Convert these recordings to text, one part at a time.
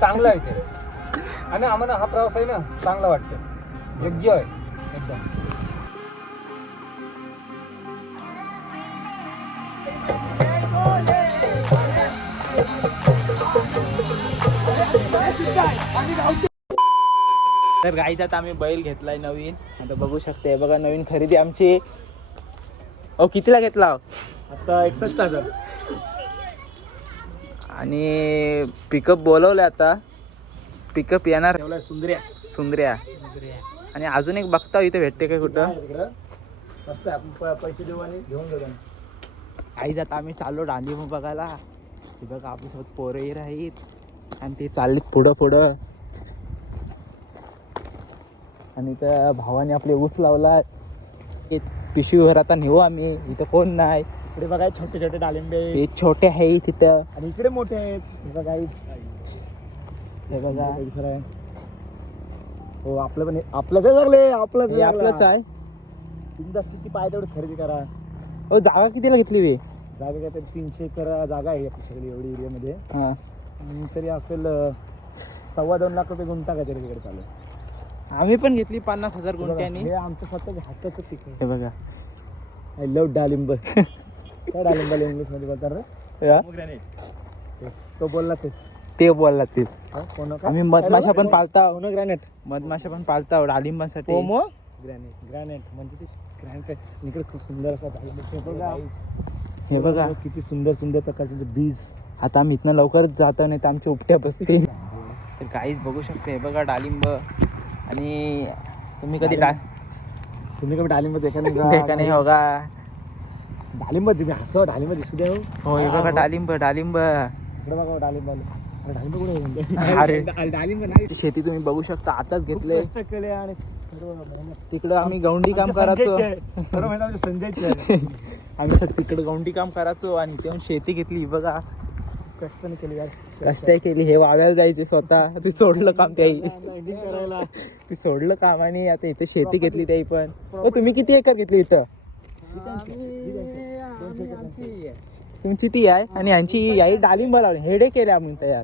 चांगलं आहे ते आणि आम्हाला हा प्रवास आहे ना चांगला वाटतो, योग्य आहे एकदम. तर गाईचा आता आम्ही बैल घेतलाय नवीन. आता बघू शकते बघा नवीन खरेदी आमची. कितीला घेतला? आता 61,000. आणि पिकअप बोलवलं आता. पिकअप येणार सुंदर्या. आणि अजून एक बघता इथे भेटते काय कुठं. मस्त आपण पैसे देऊ आणि घेऊन जाऊ. आई आता आम्ही चाललो डालिंब बघायला. ते बघा आपल्यासोबत पोरंही राहीत आणि ते चाललीत पुढं. आणि त्या भावाने आपले ऊस लावला. पिशवीवर आता नेऊ आम्ही. इथं कोण नाही. इकडे बघा छोटे छोटे डाळिंबे. हे छोटे आहे तिथं आणि इकडे मोठे आहेत. हे बघा हे बघा आहे. हो आपलं पण आपलंच आहे. आपलंच आहे. बिनधास्त किती पाय तेवढं खरेदी करा. जागा कितीला घेतली वे? जागा काय तरी 300 एकर जागा आहे आपली सगळी एवढी एरियामध्ये. हा तरी असेल 2.25 लाख रुपये गुंठा काय तरी तिकडे चालू. आम्ही पण घेतली 50,000 गुंठ्यानी. हे आमचं स्वतःच्या हाताचं पीक आहे. हे बघा आय लव्ह डाळिंब. काय डाळिंबाला इंग्लिश मध्ये बोलतात रे? तो बोलला ते बोलला तेच. आम्ही मधमाशा पण पाळताव. ग्रॅनेट मधमाशा पण पाळताव डाळिंबासाठी. ग्रॅनेट म्हणजे ते ग्रॅनेट. इकडे खूप सुंदर असा डाळिंब. हे बघा किती सुंदर प्रकारचे बीज. आता आम्ही इथनं लवकरच जातो नाही तर आमच्या उपट्या बसते. तर काहीच बघू शकते. हे बघा डाळिंब. आणि तुम्ही कधी डाळिंब देखा नाही होगा. डाळिंब असं डाळिंब दिसू द्या. हो हे बघा डाळिंब. इकडे बघा डाळिंब अरे डाळिंब नाही. शेती तुम्ही बघू शकता. आताच घेतले आणि तिकडं आम्ही गौंडी काम करायचो. संजयचे आम्ही तिकडे गौंडी काम करायचो आणि तेव्हा शेती घेतली. बघा कष्ट केली यार. कष्ट केली. हे वागायला जायचे स्वतः. ते सोडलं काम त्याही. ते सोडलं काम आणि आता इथे शेती घेतली त्याही पण. तुम्ही किती एकर घेतली इथं? तुमची ती आहे आणि यांची याही डाळिंब लावली. हेडे केले आम्ही तयार.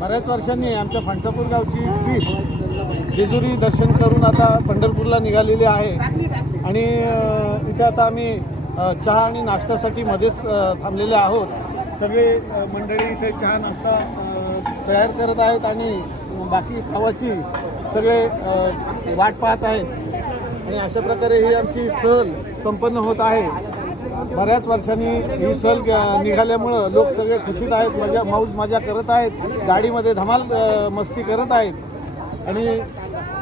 बऱ्याच वर्षांनी आमच्या फणसापूर गावची ट्रीप जेजुरी दर्शन करून आता पंढरपूरला निघालेली आहे. आणि इथे आता आम्ही चहा आणि नाश्त्यासाठी मध्येच थांबलेले आहोत. सगळे मंडळी इथे चहा नाश्ता तयार करत आहेत आणि बाकी प्रवासी सगळे वाट पाहत आहेत. आणि अशा प्रकारे ही आमची सहल संपन्न होत आहे. बऱ्याच वर्षांनी ही सहल निघाल्यामुळं लोक सगळे खुशीत आहेत. मौज मजा करत आहेत. गाडीमध्ये धमाल मस्ती करत आहेत. आणि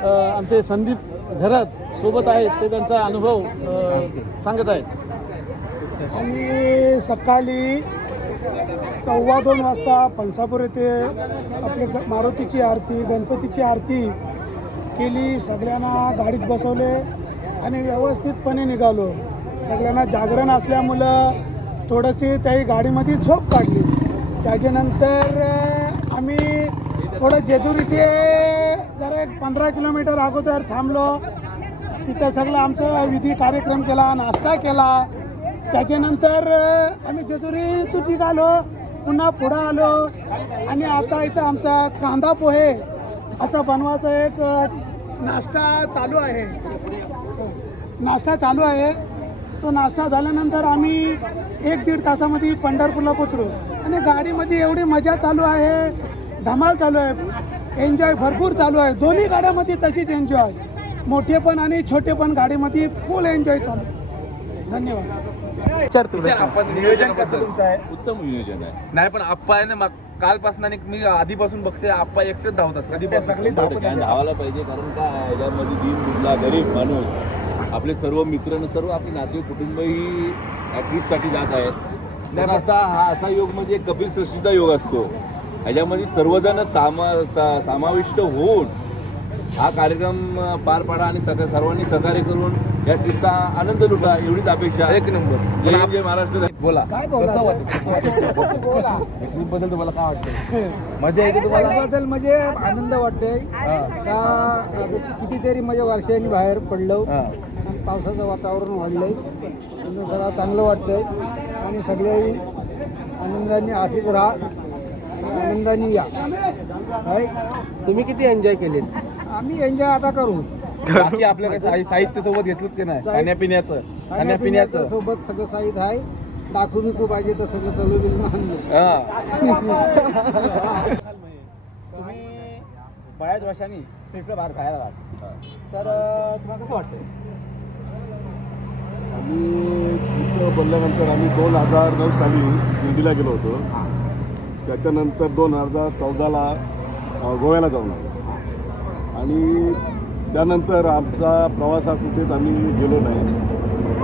आमचे संदीप घरात सोबत आहेत. ते त्यांचा अनुभव सांगत आहेत. आम्ही सकाळी 2:15 वाजता फणसापूर येथे आपली मारुतीची आरती, गणपतीची आरती केली. सगळ्यांना गाडीत बसवले आणि व्यवस्थितपणे निघालो. सगळ्यांना जागरण असल्यामुळं थोडंशी त्याही गाडीमध्ये झोप काढली. त्याच्यानंतर आम्ही थोडं जेजुरीचे जरा 15 किलोमीटर अगोदर थांबलो. तिथं सगळं आमचं विधी कार्यक्रम केला, नाश्ता केला. त्याच्यानंतर आम्ही जेजुरीतून निघालो. पुन्हा पुढं आलो आणि आता इथं आमचा कांदा पोहे असं बनवायचं एक नाश्ता चालू आहे. तो नाश्ता झाल्यानंतर आम्ही 1-1.5 तासामध्ये पंढरपूरला पोचलो. आणि गाडीमध्ये एवढी मजा चालू आहे, धमाल चालू आहे, एन्जॉय भरपूर चालू आहे. दोन्ही गाड्यामध्ये तशीच एन्जॉय. मोठे पण आणि छोटे पण गाडीमध्ये फुल एन्जॉय चालू आहे. धन्यवाद. नियोजन कसं तुमचं आहे? उत्तम नियोजन आहे. नाही पण आप्पा आहे ना कालपासून मी आधीपासून बघते आप्पा एकटेच धावतात. सगळी धावायला पाहिजे. कारण काय याच्यामध्ये दीन दुबळा गरीब माणूस, आपले सर्व मित्र सर्व आपले नाते कुटुंबही या ट्रीपसाठी जात आहेत. त्याचा असता हा असा योग म्हणजे कपिल सृष्टीचा योग असतो. ह्याच्यामध्ये सर्वजण समाविष्ट होऊन हा कार्यक्रम पार पाडा आणि सर्वांनी सहकार्य करून या ट्रीपचा आनंद लुटा एवढीच अपेक्षा. एक नंबर. जय महाराष्ट्र. बोला काय बोला ट्रीप बद्दल तुम्हाला काय वाटतं? मजा येते तुम्हाला? बद्दल म्हणजे आनंद वाटतोय का कितीतरी म्हणजे वर्षांनी बाहेर पडलो. पावसाचं वातावरण वाढलंय. जरा चांगलं वाटतंय आणि सगळे आनंदाने असेच राहा. आनंदाने या. काय तुम्ही किती एन्जॉय केले आम्ही एन्जॉय आता करू. बाकी आपल्याकडे साहित्य सोबत घेतलं की नाही खाण्यापिण्याचं खाण्यापिण्याचं सोबत सगळं साहित्य आहे. दाखवू बिकू पाहिजे तर सगळं तलू बिलू आणलं. तुम्ही बऱ्याच वर्षांनी ट्रिपला बाहेर खायला आलात तर तुम्हाला कसं वाटतं? आम्ही तिथं बोलल्यानंतर आम्ही 2009 साली दिल्लीला गेलो होतो. त्याच्यानंतर 2014ला गोव्याला जाऊन आलो आणि त्यानंतर आमचा प्रवास हा कुठेच आम्ही गेलो नाही.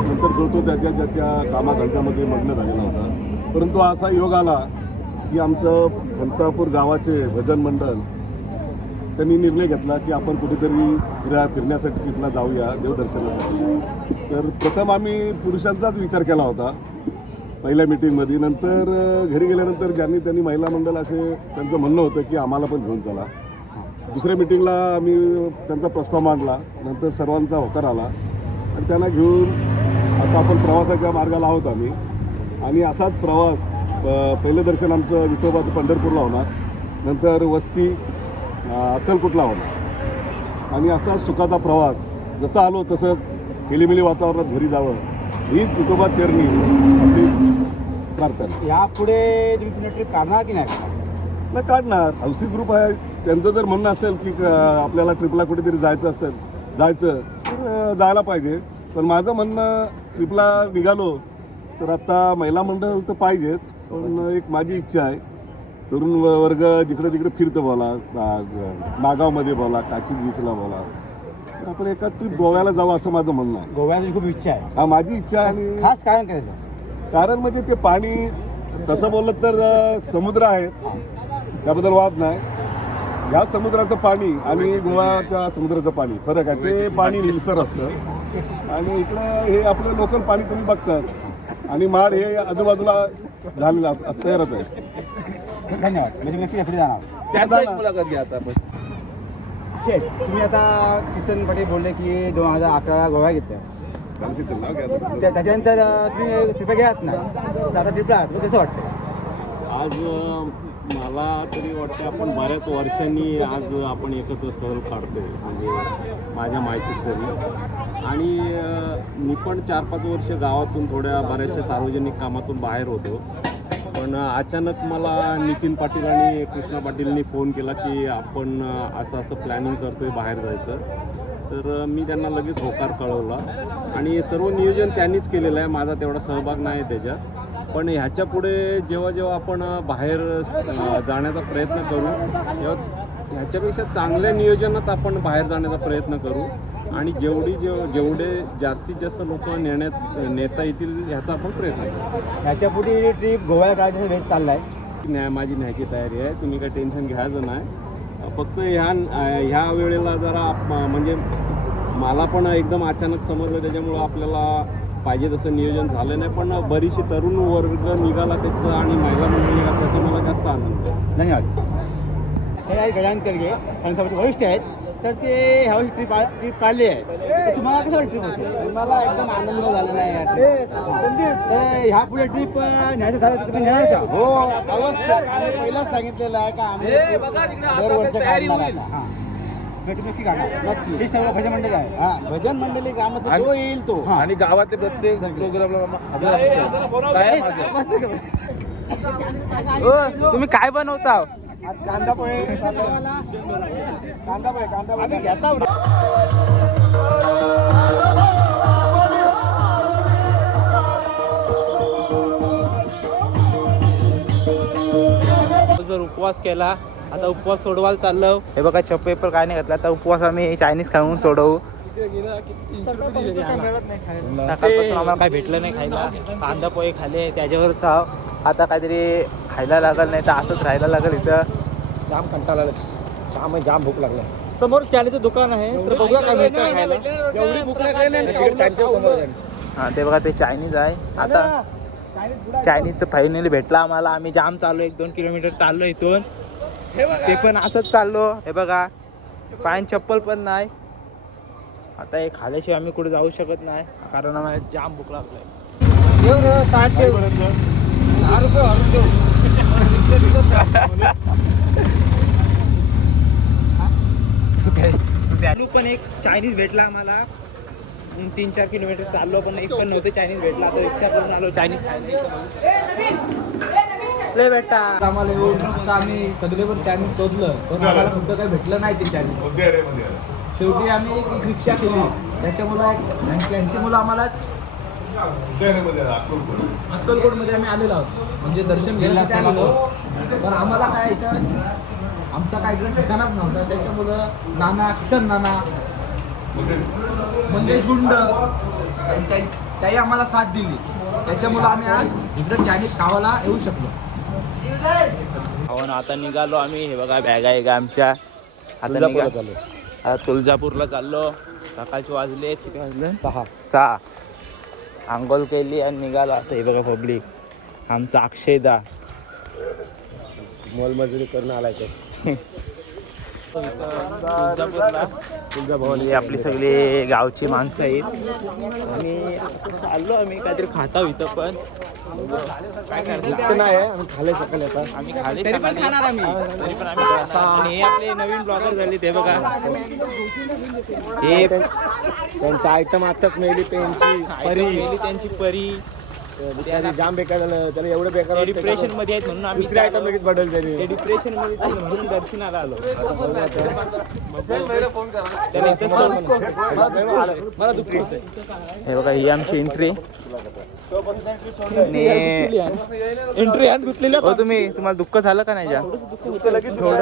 नंतर जो तो त्याच्या कामाधंद्यामध्ये मग्न झालेला होता. परंतु असा योग आला की आमचं फणसापूर गावाचे भजन मंडळ त्यांनी निर्णय घेतला की आपण कुठेतरी फिरण्यासाठी ट्रिपला जाऊया देवदर्शनासाठी. तर प्रथम आम्ही पुरुषांचाच विचार केला होता पहिल्या मिटिंगमध्ये. नंतर घरी गेल्यानंतर त्यांनी महिला मंडळ असे त्यांचं म्हणणं होतं की आम्हाला पण घेऊन चला. दुसऱ्या मिटिंगला आम्ही त्यांचा प्रस्ताव मांडला. नंतर सर्वांचा होकार आला आणि त्यांना घेऊन आता आपण प्रवासाच्या मार्गाला आहोत आम्ही. आणि असाच प्रवास पहिलं दर्शन आमचं विठोबाचं पंढरपूरला होणार, नंतर वस्ती अक्कलकोटला होणार आणि असा सुखाचा प्रवास जसा आलो तसं खेलीमेली वातावरणात घरी जावं हीच विठोबा चरणी आपली प्रार्थना. यापुढे तुम्ही पुन्हा ट्रिप काढणार की नाही? नाही काढणार. हौसी ग्रुप आहे, त्यांचं जर म्हणणं असेल की आपल्याला ट्रिपला कुठेतरी जायचं तर जायला पाहिजे. पण माझं म्हणणं ट्रिपला निघालो तर आता महिला मंडळ तर पाहिजेच, पण एक माझी इच्छा आहे तरुण वर्ग जिकडे तिकडे फिरतं बोला, नागावमध्ये बोला, काशी बीचला बोला, तर आपण एका ट्रिप गोव्याला जावं असं माझं म्हणणं आहे. गोव्याची खूप इच्छा आहे. हा माझी इच्छा आहे. आणि खास कारण करायचं कारण म्हणजे ते पाणी तसं बोललं तर समुद्र आहे, त्याबद्दल वाद नाही. या समुद्राचं पाणी आणि गोव्याच्या समुद्राचं पाणी फरक आहे. ते पाणी निळसर असतं आणि इकडं हे आपलं लोकल पाणी तुम्ही बघतात आणि माड हे आजूबाजूला झालेलं तयारच आहे. धन्यवाद. म्हणजे नक्की पुढे जाणार. त्याचा एक मुलाखत घ्या आता आपण. शेठ, तुम्ही आता किसन पाटील बोलले की 2011ला गोवा घेतल्या, त्याच्यानंतर तुम्ही ट्रिपला गेलात ना, तर आता ट्रिपला आहात, कसं वाटतं? आज मला तरी वाटतं आपण बऱ्याच वर्षांनी आज आपण एकत्र सहल काढतोय, म्हणजे माझ्या माहितीत तरी. आणि मी पण 4-5 वर्ष गावातून थोड्या बऱ्याचशा सार्वजनिक कामातून बाहेर होतो. पण अचानक मला नितीन पाटील आणि कृष्णा पाटीलनी फोन केला की आपण असं प्लॅनिंग करतोय बाहेर जायचं. तर मी त्यांना लगेच होकार कळवला आणि सर्व नियोजन त्यांनीच केलेलं आहे, माझा तेवढा सहभाग नाही त्याच्यात. पण ह्याच्या पुढे जेव्हा आपण बाहेर जाण्याचा प्रयत्न करू तेव्हा ह्याच्यापेक्षा चांगल्या नियोजनात आपण बाहेर जाण्याचा प्रयत्न करू आणि जेवढे जास्तीत जास्त लोक नेता येतील ह्याचा आपण प्रयत्न करू. ह्याच्या पुढे ट्रिप गोव्याला काढायचा वेळ चालला आहे. माझी न्यायची तयारी आहे, तुम्ही काही टेन्शन घ्यायचं नाही. फक्त ह्या वेळेला जरा म्हणजे मला पण एकदम अचानक समजलं, त्याच्यामुळं आपल्याला पाहिजे तसं नियोजन झालं नाही. पण बरीचशी तरुण वर्ग निघाला त्याचं आणि महिला मंडळ निघाला त्याचा मला जास्त आनंद आहे. धन्यवाद. हे आहे गजानन करगे, फणसापूरचे वरिष्ठ आहेत. तर ते ह्यावर्षी ट्रिप काढली आहे, तर तुम्हाला कसं वाटतं ट्रिप? मला एकदम आनंद झालेला आहे या trip. तर ह्या पुढे ट्रिप न्यायचं झालं तर तुम्ही नेणार का? हो, आम्ही पहिलाच सांगितलेलं आहे का आम्ही दरवर्षी काढणार आता. हां, भेटून नक्की काढा. नक्की. हे सर्व भजन मंडळ आहे. हा, भजन मंडळी ग्रामस्थ जो येईल तो. आणि गावातले प्रत्येक प्रोग्रामला हजर असतो. काय माझं? तुम्ही काय बनवता? आज कांदा पोहे आम्ही घेता. उपवास केला, आता उपवास सोडवायला चाललो. हे बघा पेपर काय नाही घातला, आता उपवास आम्ही चायनीज खाऊन सोडवू. सकाळपासून आम्हाला काय भेटलं नाही खायला. कांदा पोहे खाले, त्याच्यावरच आता काहीतरी खायला लागल, नाही तर असंच राहायला लागल. इथं जाम कंटाळा जाम भूक लागला. समोर चायनीजचं दुकान आहे, तर बघूया काय भेटतं खायला. एवढी भूक लागली. हा, ते बघा ते चायनीज आहे. आता चायनीजचं फायनली भेटला आम्हाला. आम्ही जाम चाललो, 1-2 किलोमीटर चाललो इथून. ते पण असंच चाललो. हे बघा पायान चप्पल पण नाही. आता हे खाल्याशिवाय आम्ही कुठे जाऊ शकत नाही, कारण आम्हाला जाम भूक लागलाय. 60 10 रुपये चालू पण एक चायनीज भेटला आम्हाला 3-4 किलोमीटर चाललो पण एक पण नव्हते चायनीज भेटला आता रिक्षा करून आलो चायनीज खायला भेटता आम्हाला येऊन असं आम्ही सगळेवर चायनीज शोधलं पण आम्हाला फक्त काही भेटलं नाही ते चायनीज शेवटी आम्ही एक रिक्षा केली त्याच्यामुळं त्यांची मुलं आम्हालाच अक्कलकोटमध्ये आम्ही आलेलो आहोत म्हणजे दर्शन घेण्यासाठी आलेलो पण आम्हाला काय इथं आमचा काय इकडे ठिकाणच नव्हता त्याच्यामुळं नाना किसन नाना मंगेश गुंड त्याही आम्हाला साथ दिली त्याच्यामुळं आम्ही आज इकडे चायनीज खावायला येऊ शकलो. हो ना आता निघालो आम्ही हे बघा बॅग आहे का आमच्या आता तुळजापूरला चाललो सकाळचे वाजले किती वाजले 6 आंघोळ केली आणि निघालो आता हे बघा पब्लिक आमचा अक्षयदा मोलमजुरी करून आलाय तुळजापूरला आपली सगळी गावची माणसं आहेत आणि चाललो आम्ही काहीतरी खाता इथं पण काय करायचं नाही आम्ही खाले सकाळी आता आम्ही खाली तरी पण खाणार आम्ही तरी पण आम्ही खाणार. हे आपले नवीन ब्लॉगर झाले ते बघा हे त्यांचा आयटम आताच मिळली त्यांची परी त्याला जाम बेकार झालं त्याला एवढं बेकार डिप्रेशन मध्ये आहेत म्हणून आम्ही दुसरे आयटम लगेच बदल त्यांनी ते डिप्रेशन मध्ये आहेत म्हणून दर्शनाला आलो मला दुःख होतंय. हे बघा ही आमची एंट्री एंट्री हँड गुतलेलं हो तुम्हाला दुःख झालं का नाही थोडं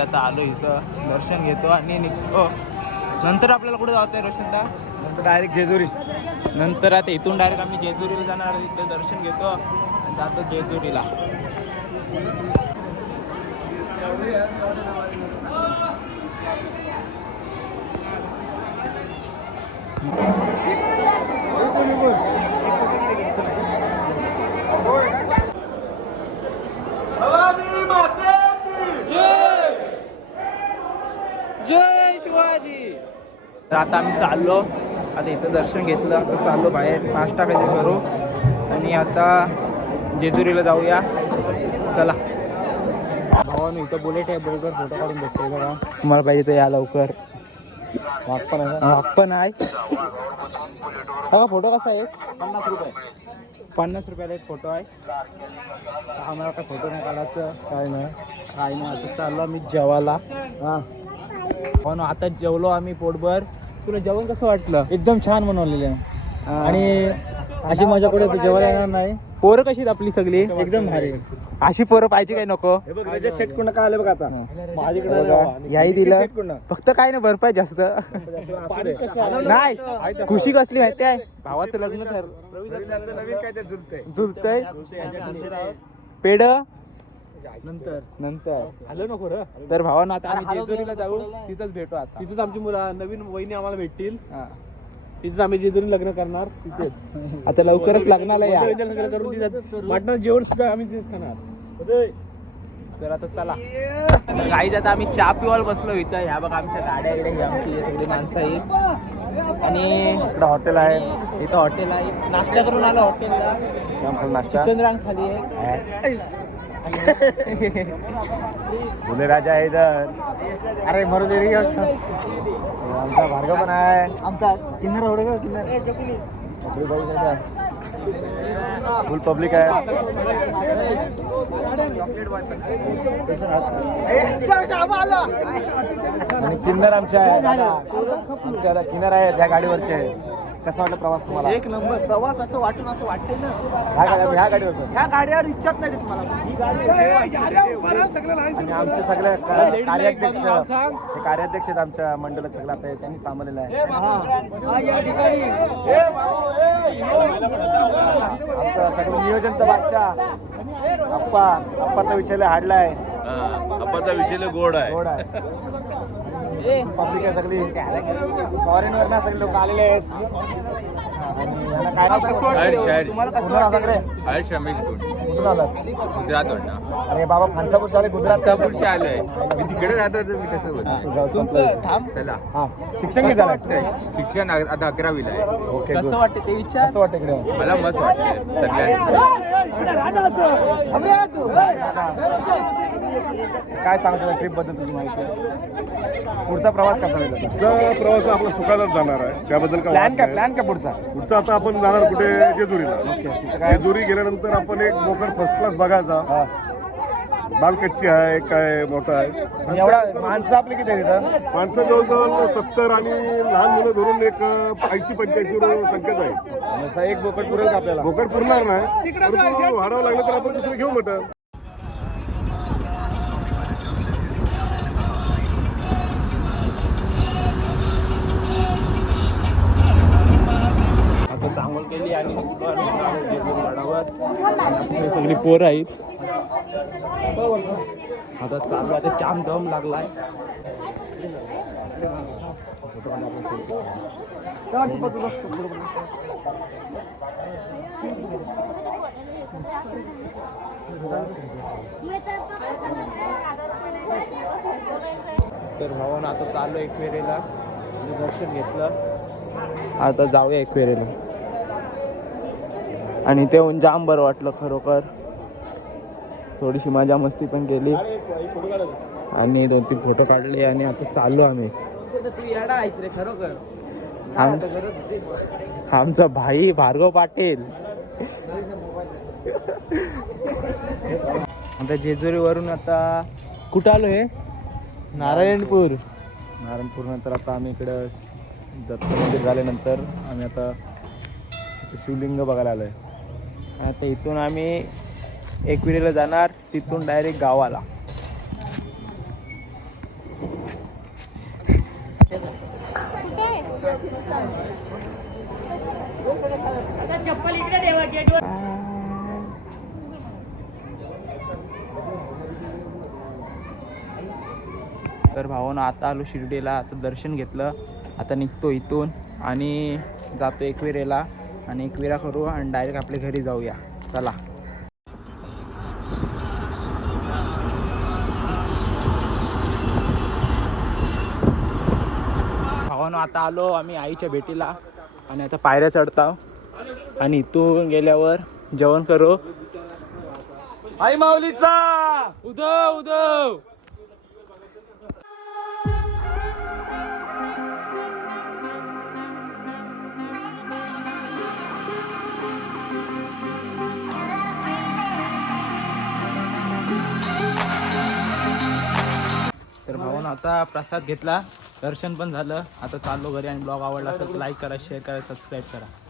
आता आलो इथं दर्शन घेतो आणि निघतो नंतर आपल्याला कुठे जायचं आहे रोशनदा डायरेक्ट जेजुरी नंतर आता इथून डायरेक्ट आम्ही जेजुरीला जाणार तिथं दर्शन घेतो आणि जातो जेजुरीला जय शिवाजी. तर आता आम्ही चाललो आता इथं दर्शन घेतलं आता चाललो बाहेर नाश्ता काहीतरी करू आणि आता जेजुरीला जाऊया चला. भावानं इथं बुलेट आहे बुलेटवर फोटो काढून भेटतोय बघा तुम्हाला पाहिजे तर या लवकर पण आहे आपण आहे बघा फोटो कसा आहे 50 रुपयाला एक फोटो आहे आम्हाला काय फोटो नाही काढायचं काय नाही आता चाललो आम्ही जेवायला हां हो ना आता जेवलो आम्ही पोटभर. तुला जेवण कसं वाटलं? एकदम छान बनवलेले आणि अशी मजा कुठे जेवायला येणार नाही. पोरं कशी आहेत आपली सगळी एकदम भारी अशी पोरं पाहिजे काय नको सेट कुठं काय आलं बघा आता माझ्याकडे याही दिलं फक्त काय नाही भरपाई जास्त नाही खुशी कसली माहिती आहे भावाचं लग्न नवीन काय ते झुलतंय पेड नंतर आलं नको रे तर भावानं आता आम्ही जेजुरीला जाऊ तिथंच भेटू आता तिथेच आमची मुलं नवीन वहिनी आम्हाला भेटतील तिथेच आम्ही जेजुरी लग्न करणार तिथेच आता लवकरच लग्नाला या लग्न करून तिथं वाटणार जेवण सुद्धा आम्ही तिथेच खाणार. तर आता चला गाईज आता आम्ही चहा पिवायला बसलो इथं ह्या बघा आमच्या गाड्या इकडे ही आमची सगळी माणसं आहेत आणि इकडं हॉटेल आहे इथं हॉटेल आहे नाश्ता करून आलो हॉटेलला नाश्ता चिकन रांग खाली आहे भुले राजा आहे इधर अरे मरू दे रे आमचा भार्गव पण आहे आमचा किन्नर एवढे का किन्नर फुल पब्लिक आहे आणि किन्नर आमच्या आमच्या किन्नर आहे त्या गाडीवरचे कसा वाटला प्रवास तुम्हाला? एक नंबर प्रवास असं वाटून असं वाटते ना ह्या गाडीवर ह्या गाडीवर इच्छाच नाही तुम्हाला ही गाडी आणि आमचे सगळे कार्याध्यक्ष हे कार्याध्यक्ष आहेत आमच्या मंडळात सगळं आता त्यांनी थांबलेलं आहे या ठिकाणी आमचं सगळं नियोजनचा बादशाह अप्पाचा विषयला हाडलाय अप्पाचा विषय गोड आहे गोड आहे पब्लिक आहे सगळी फॉरेनवर ना सगळे लोक आलेले आहेत आणि यांना काय शाहीर तुम्हाला कसं वाटतं रे? रमेश गुड कुठून आलात? गुजरात वाटतं अरे बाबा फणसापूरचे आले गुजरात आलोय मी तिकडे राहतो मी कसं तुमचं थांब चला हा शिक्षण किती झालं शिक्षण आता 11वीला आहे ओके कसं वाटतं ते विचार कसं वाटतं इकडे मला मस्त वाटतं काय सांगू शकता ट्रिप बद्दल तुझी माहिती पुढचा प्रवास कसा होईल पुढचा प्रवास आपला सुखाचाच जाणार आहे त्याबद्दल प्लॅन काय पुढचा पुढचा आता आपण जाणार कुठे जेजुरीला ओके तिथं काय जेजुरी गेल्यानंतर आपण एक मोकर फर्स्ट क्लास बघायचा बाल कच्ची आहे काय मोठा आहे आणि एवढा माणसं आपली किती आहे तिथं माणसं जवळजवळ 70 आणि लहान मुलं धरून एक 80-85 संख्येच आहे जसा एक बोकड पुरेल का आपल्याला बोकड पुरणार नाही परंतु वाढावं लागलं तर आपण दुसरं घेऊ म्हटलं आता चांगल केली आणि जेजुरी गडावर सगळी पोरं आहेत आता चालू आता जाम दम लागलाय तर भावानं आता चालू एकवेरेला दर्शन घेतलं आता जाऊया एकवेरेला आणि तेहून जाम बरं वाटलं खरोखर थोडीशी मजा मस्ती पण केली आणि 2-3 फोटो काढले आणि आता चाललो आम्ही आमचा भाई भार्गव पाटील आता जेजुरीवरून आता कुठं आलो हे नारायणपूर नंतर आता आम्ही इकडं दत्त मंदिर झाल्यानंतर आम्ही आता शिवलिंग बघायला आलोय आता इथून आम्ही एकविरीला जाणार तिथून डायरेक्ट गावाला तर भावानं आता आलो शिर्डीला आता दर्शन घेतलं आता निघतो इथून आणि जातो एकविरेला आणि एकविरा करू आणि डायरेक्ट आपल्या घरी जाऊया चला भावानं आता आलो आम्ही आईच्या भेटीला आणि आता पायऱ्या चढताव आणि इथून गेल्यावर जेवण करू आई माऊलीचा उदव उदव तर भावानं आता प्रसाद घेतला दर्शन पण झालं आता चाललो घरी आणि ब्लॉग आवडला तर लाईक करा शेअर करा सबस्क्राईब करा